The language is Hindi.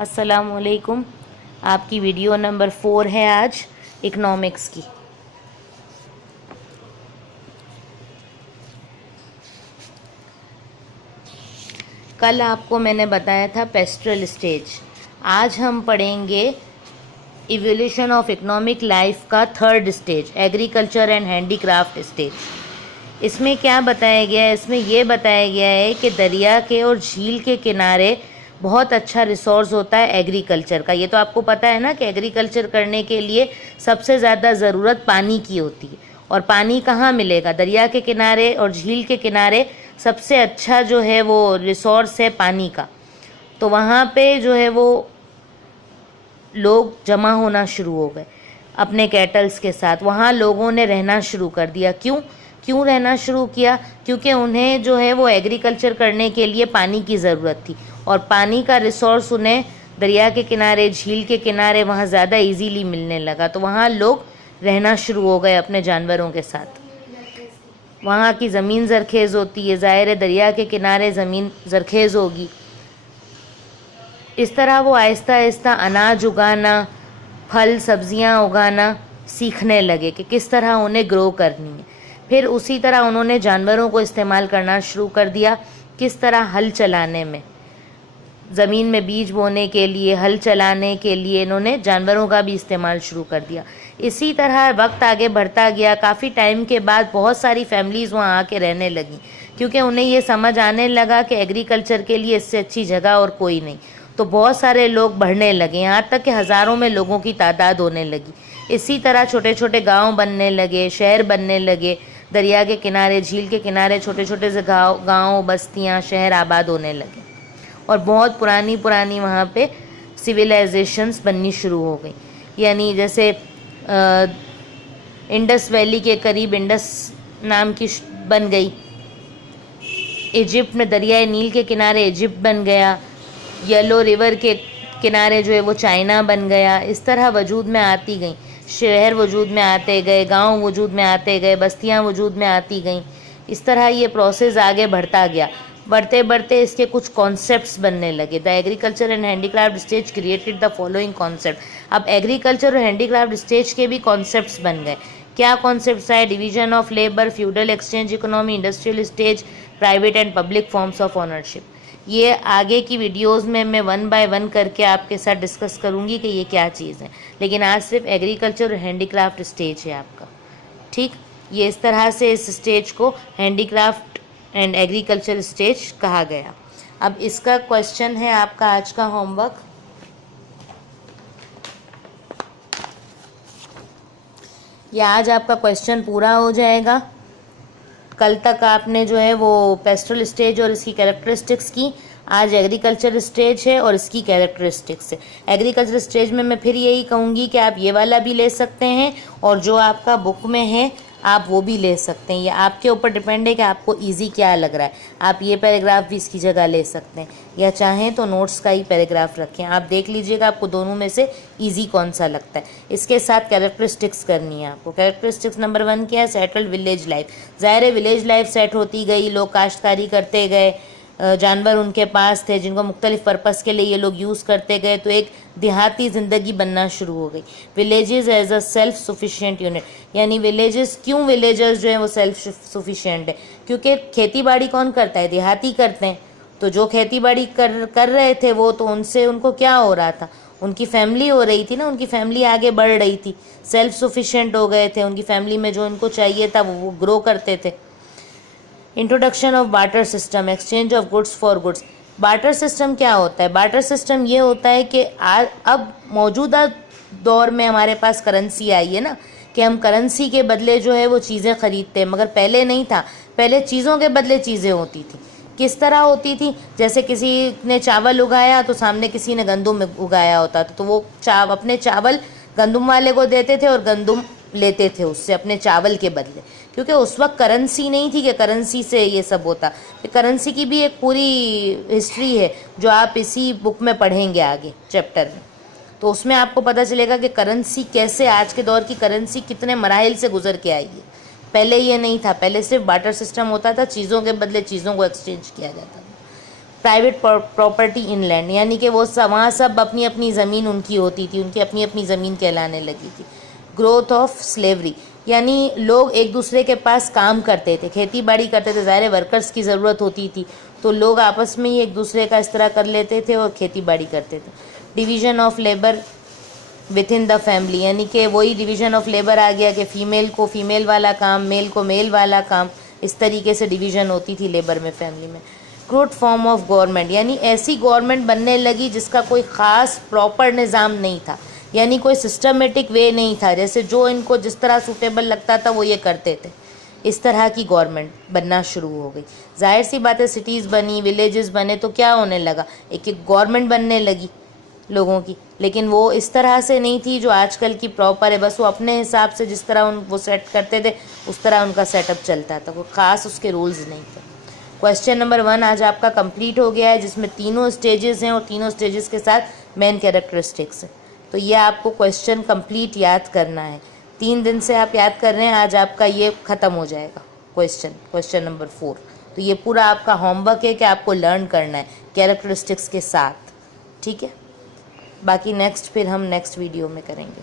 अस्सलामुअलैकुम। आपकी वीडियो नंबर 4 है आज इकनॉमिक्स की। कल आपको मैंने बताया था पेस्ट्रल स्टेज। आज हम पढ़ेंगे इवोल्यूशन ऑफ इकोनॉमिक लाइफ का third stage, agriculture and handicraft stage. इसमें क्या बताया गया है? इसमें ये बताया गया है कि दरिया के और झील के किनारे बहुत अच्छा रिसोर्स होता है एग्रीकल्चर का। ये तो आपको पता है ना कि एग्रीकल्चर करने के लिए सबसे ज़्यादा ज़रूरत पानी की होती है। और पानी कहाँ मिलेगा? दरिया के किनारे और झील के किनारे सबसे अच्छा जो है वो रिसोर्स है पानी का। तो वहाँ पे जो है वो लोग जमा होना शुरू हो गए अपने कैटल्स के साथ। वहाँ लोगों ने रहना शुरू कर दिया। क्यों रहना शुरू किया? क्योंकि उन्हें जो है वो एग्रीकल्चर करने के लिए पानी की ज़रूरत थी और पानी का रिसोर्स उन्हें दरिया के किनारे, झील के किनारे वहाँ ज़्यादा इजीली मिलने लगा। तो वहाँ लोग रहना शुरू हो गए अपने जानवरों के साथ। वहाँ की ज़मीन ज़रखेज़ होती है, ज़ाहिर है दरिया के किनारे ज़मीन ज़रखेज़ होगी। इस तरह वो आहिस्ता आहिस्ता अनाज उगाना, फल सब्जियां उगाना सीखने लगे कि किस तरह उन्हें ग्रो करनी है। फिर उसी तरह उन्होंने जानवरों को इस्तेमाल करना शुरू कर दिया। किस तरह? हल चलाने में, ज़मीन में बीज बोने के लिए, हल चलाने के लिए इन्होंने जानवरों का भी इस्तेमाल शुरू कर दिया। इसी तरह वक्त आगे बढ़ता गया। काफ़ी टाइम के बाद बहुत सारी फैमिलीज़ वहाँ आके रहने लगी क्योंकि उन्हें ये समझ आने लगा कि एग्रीकल्चर के लिए इससे अच्छी जगह और कोई नहीं। तो बहुत सारे लोग बढ़ने लगे, यहाँ तक कि हज़ारों में लोगों की तादाद होने लगी। इसी तरह छोटे छोटे गांव बनने लगे, शहर बनने लगे। दरिया के किनारे, झील के किनारे छोटे छोटे से गांव, बस्तियाँ, शहर आबाद होने लगे और बहुत पुरानी पुरानी वहाँ पे सिविलाइजेशंस बननी शुरू हो गई। यानी जैसे इंडस वैली के करीब इंडस नाम की बन गई। इजिप्ट में दरियाए नील के किनारे इजिप्ट बन गया। येलो रिवर के किनारे जो है वो चाइना बन गया। इस तरह वजूद में आती गई, शहर वजूद में आते गए, गांव वजूद में आते गए, बस्तियां वजूद में आती गईं। इस तरह ये प्रोसेस आगे बढ़ता गया। बढ़ते बढ़ते इसके कुछ कॉन्सेप्ट्स बनने लगे। The agriculture and handicraft stage created the following concept. अब एग्रीकल्चर और हैंडीक्राफ्ट स्टेज के भी कॉन्सेप्ट्स बन गए। क्या कॉन्सेप्ट्स आए? Division of labour, feudal exchange economy, industrial stage, private and public forms of ownership. ये आगे की वीडियोस में मैं 1 बाय 1 करके आपके साथ डिस्कस करूंगी कि ये क्या चीज़ है, लेकिन आज सिर्फ एग्रीकल्चर और हैंडीक्राफ्ट स्टेज है आपका। ठीक, ये इस तरह से इस स्टेज को हैंडीक्राफ्ट एंड एग्रीकल्चर स्टेज कहा गया। अब इसका क्वेश्चन है आपका आज का होमवर्क। ये आज आपका क्वेश्चन पूरा हो जाएगा। कल तक आपने जो है वो पेस्ट्रल स्टेज और इसकी कैरेक्टरिस्टिक्स की। आज एग्रीकल्चर स्टेज है और इसकी कैरेक्टरिस्टिक्स है। एग्रीकल्चर स्टेज में मैं फिर यही कहूँगी कि आप ये वाला भी ले सकते हैं और जो आपका बुक में है आप वो भी ले सकते हैं। ये आपके ऊपर डिपेंड है कि आपको इजी क्या लग रहा है। आप ये पैराग्राफ भी इसकी जगह ले सकते हैं या चाहें तो नोट्स का ही पैराग्राफ रखें। आप देख लीजिएगा आपको दोनों में से इजी कौन सा लगता है। इसके साथ कैरेक्टरिस्टिक्स करनी है आपको। कैरेक्टरिस्टिक्स नंबर 1 क्या है? Settled village life. ज़ाहिर है विलेज लाइफ सेट होती गई, लोग काश्तकारी करते गए, जानवर उनके पास थे जिनको मुख्तलिफ पर्पज़ के लिए ये लोग यूज़ करते गए, तो एक देहाती ज़िंदगी बनना शुरू हो गई। Villages as a self sufficient unit, यानी विलेजेस, क्यों विलेजर्स जो है वो सेल्फ सफिशिएंट है? क्योंकि खेती बाड़ी कौन करता है? देहाती करते हैं। तो जो खेती बाड़ी कर रहे थे वो, तो उनसे उनको क्या हो रहा था? उनकी फैमिली हो रही थी ना, उनकी फैमिली आगे बढ़ रही थी, सेल्फ सफिशिएंट हो गए थे। उनकी फैमिली में जो उनको चाहिए था वो ग्रो करते थे। Introduction of barter system, exchange of goods for goods. Barter system क्या होता है? बार्टर सिस्टम ये होता है कि अब मौजूदा दौर में हमारे पास करेंसी आई है ना, कि हम करेंसी के बदले जो है वो चीज़ें ख़रीदते हैं, मगर पहले नहीं था। पहले चीज़ों के बदले चीज़ें होती थी। किस तरह होती थी? जैसे किसी ने चावल उगाया तो सामने किसी ने गंदुम उगाया होता था, तो वो अपने चावल गंदुम वाले को देते थे और गंदुम लेते थे उससे अपने चावल के बदले, क्योंकि उस वक्त करेंसी नहीं थी कि करेंसी से ये सब होता। करेंसी की भी एक पूरी हिस्ट्री है जो आप इसी बुक में पढ़ेंगे आगे चैप्टर में। तो उसमें आपको पता चलेगा कि करेंसी कैसे, आज के दौर की करेंसी कितने मराहिल से गुजर के आई है। पहले ये नहीं था, पहले सिर्फ बार्टर सिस्टम होता था, चीज़ों के बदले चीज़ों को एक्सचेंज किया जाता था। प्राइवेट प्रॉपर्टी इन लैंड, यानी कि वो सब वहाँ सब अपनी अपनी ज़मीन उनकी होती थी, उनकी अपनी अपनी ज़मीन कहलाने लगी थी। ग्रोथ ऑफ स्लेवरी, यानी लोग एक दूसरे के पास काम करते थे, खेती बाड़ी करते थे, ज़ाहिर वर्कर्स की ज़रूरत होती थी, तो लोग आपस में ही एक दूसरे का इस तरह कर लेते थे और खेती बाड़ी करते थे। Division of labour with in the family, यानी कि वही डिवीज़न ऑफ लेबर आ गया कि फ़ीमेल को फ़ीमेल वाला काम, मेल को मेल वाला काम, इस तरीके से डिवीज़न होती थी लेबर में, फैमिली में। क्रूड फॉर्म ऑफ गवर्नमेंट, यानी ऐसी गवर्नमेंट बनने लगी जिसका कोई ख़ास प्रॉपर निज़ाम नहीं था, यानी कोई सिस्टमेटिक वे नहीं था, जैसे जो इनको जिस तरह सूटेबल लगता था वो ये करते थे। इस तरह की गवर्नमेंट बनना शुरू हो गई। जाहिर सी बात है, सिटीज़ बनी, विलेजेस बने, तो क्या होने लगा, एक एक गवर्नमेंट बनने लगी लोगों की, लेकिन वो इस तरह से नहीं थी जो आजकल की प्रॉपर है। बस वो अपने हिसाब से जिस तरह वो सेट करते थे उस तरह उनका सेटअप चलता था, कोई ख़ास उसके रूल्स नहीं थे। क्वेश्चन नंबर 1 आज आपका कंप्लीट हो गया है, जिसमें तीनों स्टेजेस हैं और तीनों स्टेजेस के साथ मेन कैरेक्टरिस्टिक्स है। तो ये आपको क्वेश्चन कंप्लीट याद करना है, 3 दिन से आप याद कर रहे हैं, आज आपका ये ख़त्म हो जाएगा क्वेश्चन नंबर 4। तो ये पूरा आपका होमवर्क है कि आपको लर्न करना है कैरेक्टरिस्टिक्स के साथ, ठीक है। बाकी नेक्स्ट फिर हम नेक्स्ट वीडियो में करेंगे।